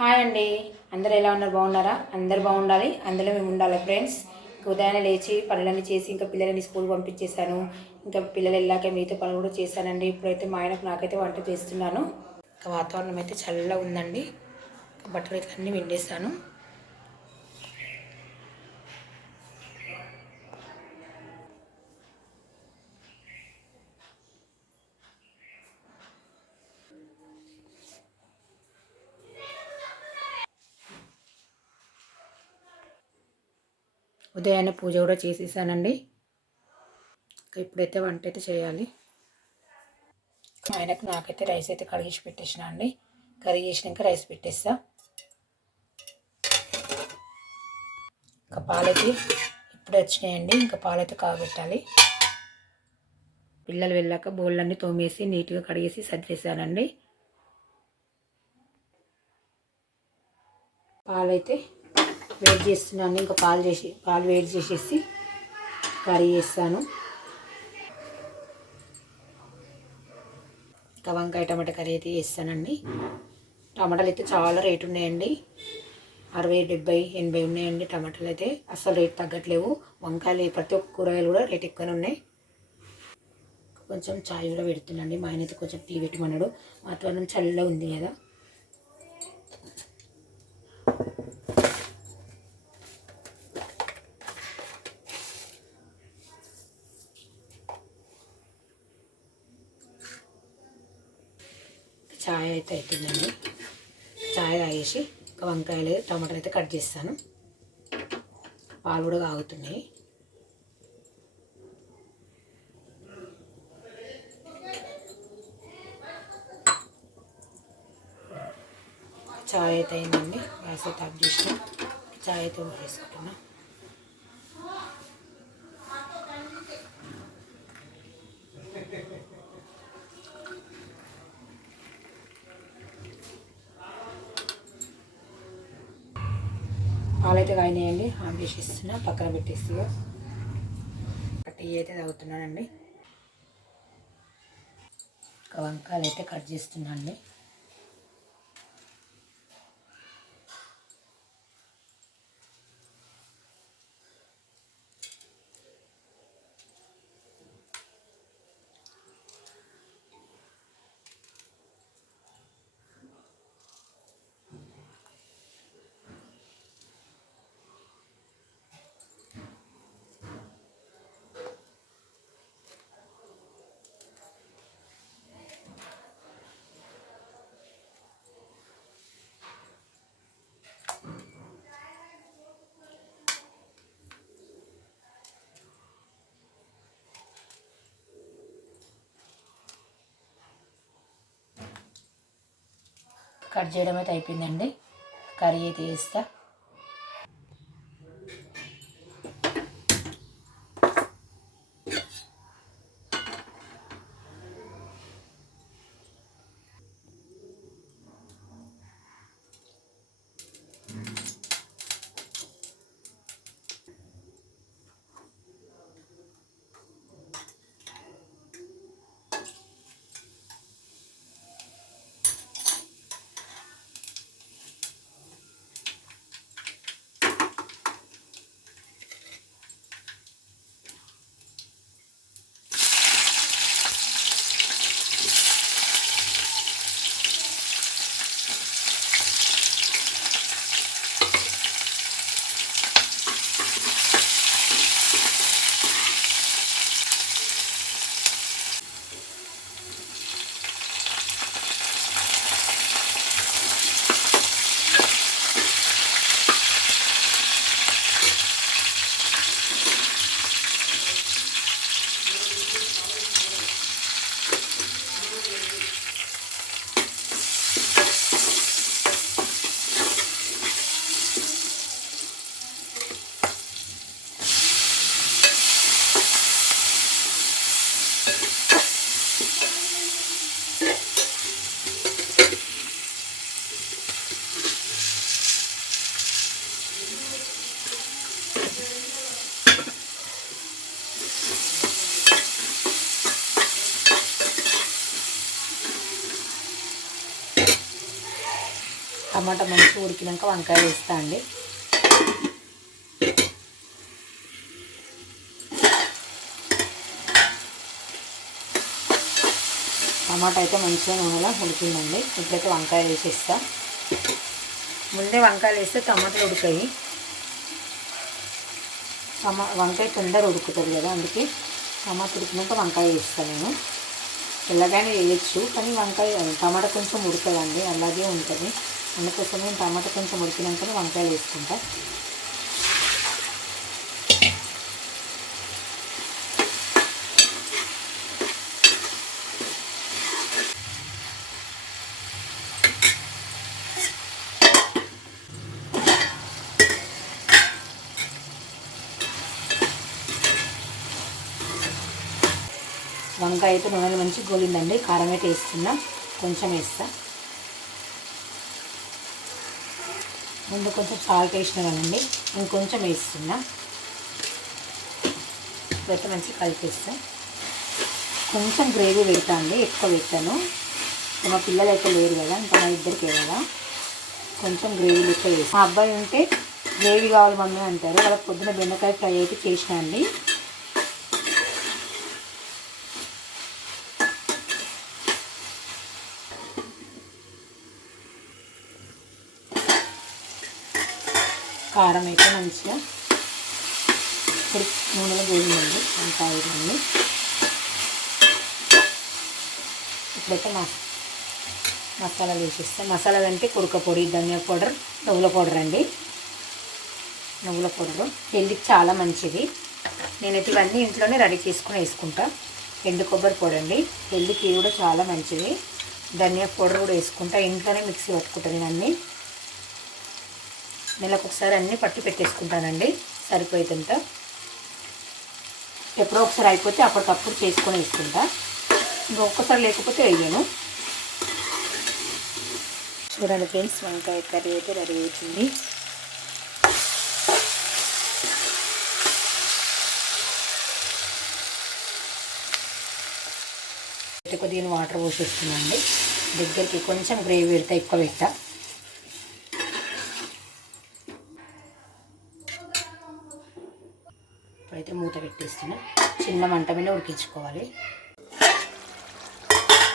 Hi అండి. అందరు ఎలా ఉన్నారు? బాగున్నారా? అందరు బాగుండాలి. అందులో మేము ఉండాలి ఫ్రెండ్స్. ఉదయాన్నే లేచి పనులన్నీ చేసి ఇంకా పిల్లలని స్కూల్ పంపించేశాను. ఇంకా పిల్లలు వెళ్ళాక మీతో పనులు కూడా చేశానండి. ఇప్పుడైతే మా ఆయనకు నాకైతే వంట చేస్తున్నాను. ఇంకా వాతావరణం అయితే చల్లగా ఉందండి. బట్టలు అయితే అన్నీ విండేసాను ఉదయాన్నే పూజ కూడా చేసేసానండి. ఇంకా ఇప్పుడైతే వంట అయితే చేయాలి. ఆయనకు నాకైతే రైస్ అయితే కడిగేసి పెట్టేసిన అండి. కర్రీ చేసినాక రైస్ పెట్టేస్తా. ఇంకా పాలైతే ఇప్పుడు వచ్చినాయండి. ఇంకా పాలైతే కాగబెట్టాలి. పిల్లలు వెళ్ళాక బోళ్ళన్నీ తోమేసి నీట్గా కడిగేసి సర్దేశానండి. పాలైతే వేడి చేస్తున్నాను. ఇంకా పాలు చేసి పాలు వేడి చేసేసి కర్రీ చేస్తాను. ఇంకా వంకాయ టమాటా కర్రీ అయితే చేస్తానండి. టమాటాలు అయితే చాలా రేటు ఉన్నాయండి. అరవై డెబ్బై ఎనభై ఉన్నాయండి టమాటాలు అయితే. అసలు రేట్ తగ్గట్లేవు. వంకాయలు ప్రతి ఒక్క కూరగాయలు కూడా రేట్ ఎక్కువనే ఉన్నాయి. కొంచెం చాయ్ కూడా పెడుతున్నాండి. మా ఆయన అయితే కొంచెం టీ పెట్టమన్నాడు. వాతావరణం చల్లగా ఉంది కదా. చాయ్ అయితే అవుతుందండి చాయ్ తాగేసి ఒక వంకాయలు టమాటాలు అయితే కట్ చేస్తాను. పాలు కూడా కాగుతున్నాయి చాయ్ అయితే అయిందండి. గ్యాస్ అయితే ఆఫ్ చేసిన. చాయ్ అయితే పాలు పాలైతే కాయినాయండి. ఆన్ చేసేస్తున్నా పక్కన పెట్టేసి టీ అయితే తాగుతున్నానండి. ఒక వంకాయలు అయితే కట్ చేస్తున్నా కట్ చేయడం అయితే అయిపోయిందండి. కర్రీ అయితే వేస్తా టమాటా మంచిగా ఉడికినాక వంకాయ వేస్తా అండి. టమాటా అయితే మంచిగా నూనెలో ఉడికిందండి. ఇప్పుడైతే వంకాయలు వేసేస్తా. ముందే వంకాయలు వేస్తే టమాటాలు ఉడికాయి. టమా వంకాయ తొందర ఉడుకుతుంది కదా అందుకే టమాటా ఉడికినాక వంకాయ వేస్తాను నేను. ఎలాగైనా వేయచ్చు కానీ వంకాయ టమాటా కొంచెం ఉడకదండి అలాగే ఉంటుంది. అందుకోసం నేను టమాటా కొంచెం ఉడికినాకనే వంకాయలు వేసుకుంటా. వంకాయ అయితే నూనెలు మంచి గోలిందండి. కారం అయితే వేసుకుందాం. కొంచెం వేస్తాను ముందు కొంచెం సాల్ట్ వేసిన కదండి ఇంకొంచెం వేస్తున్నా. ఇప్పుడైతే మంచిగా కలిపిస్తాం. కొంచెం గ్రేవీ పెడతా అండి ఎక్కువ పెట్టాను. మా పిల్లలు అయితే లేరు కదా ఇంకా మా ఇద్దరికే కదా. కొంచెం గ్రేవీ లెక్క వేసి మా అబ్బాయి ఉంటే గ్రేవీ కావాలి మమ్మీ అంటారు. అలా పొద్దున బెండకాయ ఫ్రై అయితే చేసినా అండి. కారం అయితే మంచిగా ఇప్పుడు నూనెలో పోయిందండి అంత ఆయిలండి ఇప్పుడైతే మా మసాలా వేసేస్తాం మసాలాలు అంటే కురక పొడి ధనియా పౌడర్ నువ్వుల పౌడర్ అండి. నువ్వుల పౌడరు. హెల్త్కి చాలా మంచిది. నేనైతే ఇవన్నీ ఇంట్లోనే రెడీ చేసుకుని వేసుకుంటా. ఎండు కొబ్బరి పొడి అండి. హెల్త్కి కూడా చాలా మంచిది. ధనియా పౌడర్ కూడా వేసుకుంటా. ఇంట్లోనే మిక్సీ పట్టుకుంటాను నేను అన్నీ. నెలకు ఒకసారి అన్నీ పట్టి పెట్టేసుకుంటానండి. సరిపోయేదంతా. ఎప్పుడో ఒకసారి అయిపోతే అప్పటికప్పుడు చేసుకొని వేసుకుంటా. ఇంకా ఒక్కసారి లేకపోతే వేయను. చూడండి ఫ్రెండ్స్ వంకాయ కర్రీ అయితే రెడీ అవుతుంది. కొద్దిగా వాటర్ పోసేస్తున్నాండి దగ్గరికి కొంచెం గ్రేవీ పెడతా ఎక్కువ పెట్టా. ఇప్పుడైతే చిన్న మంట మీద ఉడికించుకోవాలి.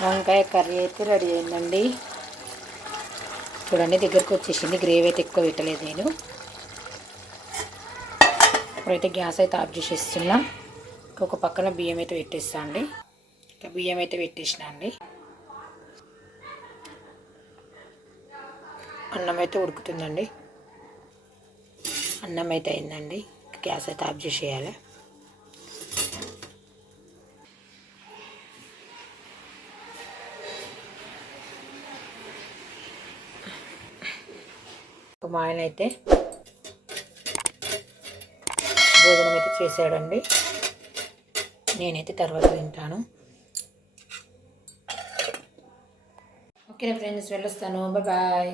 వంకాయ కర్రీ అయితే రెడీ అయిందండి. చూడండి దగ్గరకు వచ్చేసింది. గ్రేవీ అయితే ఎక్కువ పెట్టలేదు నేను. ఇప్పుడైతే గ్యాస్ అయితే ఆఫ్ చేసేస్తున్నా. ఒక పక్కన బియ్యం అయితే పెట్టేస్తా అండి. ఇంకా బియ్యం అయితే పెట్టేసిన అండి. అన్నం అయితే ఉడుకుతుందండి. అన్నం అయితే అయిందండి. గ్యాస్ అయితే ఆఫ్ చేసేయాలి. ఒక మా ఆయన అయితే భోజనం అయితే చేశాడండి. నేనైతే తర్వాత తింటాను. ఓకే ఫ్రెండ్స్ వెళ్ళొస్తాను. బాయ్.